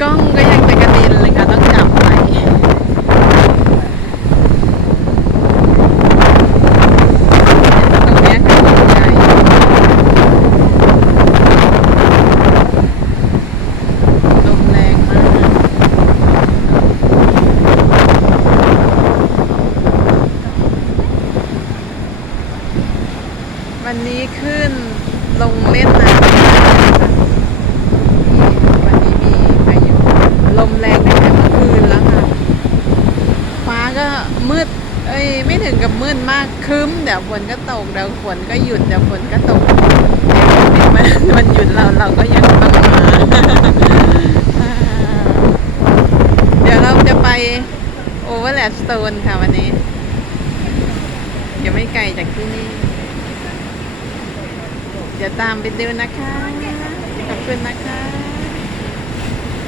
กล้องก็ยังจะกระเด็นเลยค่ะต้องจับไว้ตรงเนี้ยค่ะใช่ลมแรงมากวันนี้ขึ้นลงเล่นน้ำวันนี้มีพายุลมแรงตั้งแต่เมื่อคืนแล้วค่ะฟ้าก็มืดไม่ถึงกับมืดมากครึ้มเดี๋ยวฝนก็ตกเดี๋ยวฝนก็หยุดเดี๋ยวฝนก็ตกมันหยุดเราก็ยังต้องมาเดี๋ยวเราจะไปโอเวอร์แลนด์สโตนค่ะวันนี้ยังไม่ไกลจากที่นี่เดี๋ยวตามไปดูนะคะขอบคุณนะคะ